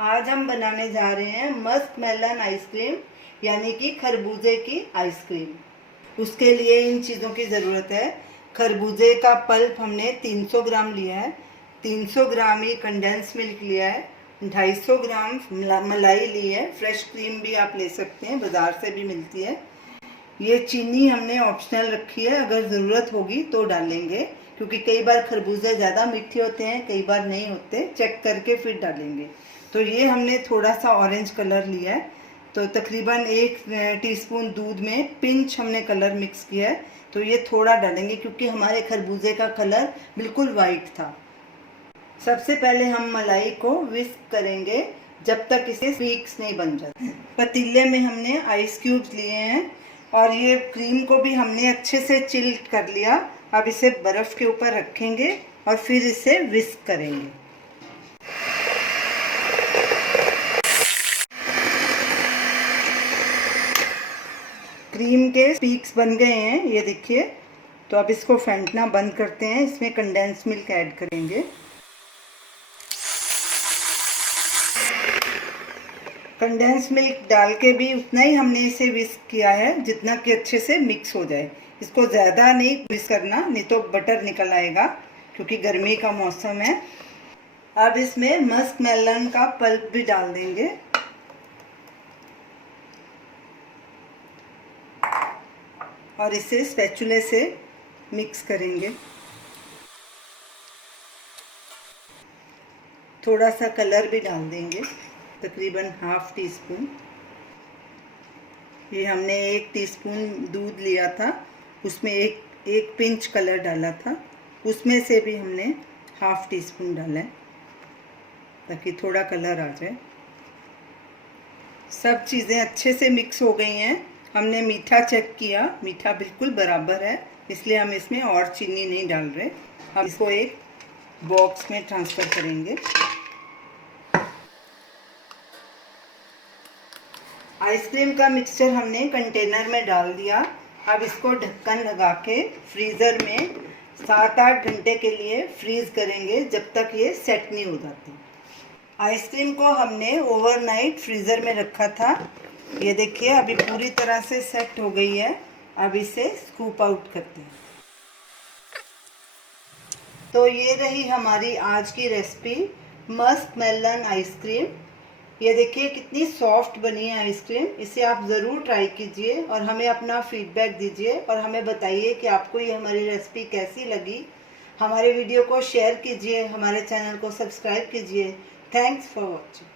आज हम बनाने जा रहे हैं मस्क मेलन आइसक्रीम, यानी कि खरबूजे की आइसक्रीम। उसके लिए इन चीज़ों की ज़रूरत है। खरबूजे का पल्प हमने 300 ग्राम लिया है, 300 ग्राम ही कंडेंस मिल्क लिया है, 250 ग्राम मलाई ली है, फ्रेश क्रीम भी आप ले सकते हैं, बाज़ार से भी मिलती है। ये चीनी हमने ऑप्शनल रखी है, अगर ज़रूरत होगी तो डालेंगे, क्योंकि कई बार खरबूजे ज़्यादा मीठे होते हैं, कई बार नहीं होते, चेक करके फिर डालेंगे। तो ये हमने थोड़ा सा ऑरेंज कलर लिया है, तो तकरीबन 1 टीस्पून दूध में पिंच हमने कलर मिक्स किया है, तो ये थोड़ा डालेंगे क्योंकि हमारे खरबूजे का कलर बिल्कुल वाइट था। सबसे पहले हम मलाई को विस्क करेंगे जब तक इसे पीक्स नहीं बन जाते। पतीले में हमने आइस क्यूब्स लिए हैं और ये क्रीम को भी हमने अच्छे से चिल कर लिया। अब इसे बर्फ़ के ऊपर रखेंगे और फिर इसे विस्क करेंगे। क्रीम के पीक्स बन गए हैं, ये देखिए। तो अब इसको फेंटना बंद करते हैं, इसमें कंडेंस मिल्क ऐड करेंगे। कंडेंस मिल्क डाल के भी उतना ही हमने इसे विस्क किया है जितना कि अच्छे से मिक्स हो जाए। इसको ज़्यादा नहीं विस्क करना, नहीं तो बटर निकल आएगा, क्योंकि गर्मी का मौसम है। अब इसमें मस्क मेलन का पल्प भी डाल देंगे और इसे स्पैचुले से मिक्स करेंगे। थोड़ा सा कलर भी डाल देंगे, तकरीबन ½ टीस्पून। ये हमने 1 टीस्पून दूध लिया था, उसमें एक पिंच कलर डाला था, उसमें से भी हमने ½ टीस्पून डाला है ताकि थोड़ा कलर आ जाए। सब चीज़ें अच्छे से मिक्स हो गई हैं। हमने मीठा चेक किया, मीठा बिल्कुल बराबर है, इसलिए हम इसमें और चीनी नहीं डाल रहे। हम इसको एक बॉक्स में ट्रांसफ़र करेंगे। आइसक्रीम का मिक्सचर हमने कंटेनर में डाल दिया। अब इसको ढक्कन लगा के फ्रीज़र में 7-8 घंटे के लिए फ्रीज़ करेंगे, जब तक ये सेट नहीं हो जाती। आइसक्रीम को हमने ओवरनाइट फ्रीज़र में रखा था। ये देखिए अभी पूरी तरह से सेट हो गई है। अब इसे स्कूप आउट करते हैं। तो ये रही हमारी आज की रेसिपी, मस्क मेलन आइसक्रीम। ये देखिए कितनी सॉफ्ट बनी है आइसक्रीम। इसे आप ज़रूर ट्राई कीजिए और हमें अपना फीडबैक दीजिए और हमें बताइए कि आपको ये हमारी रेसिपी कैसी लगी। हमारे वीडियो को शेयर कीजिए, हमारे चैनल को सब्सक्राइब कीजिए। Thanks for watching.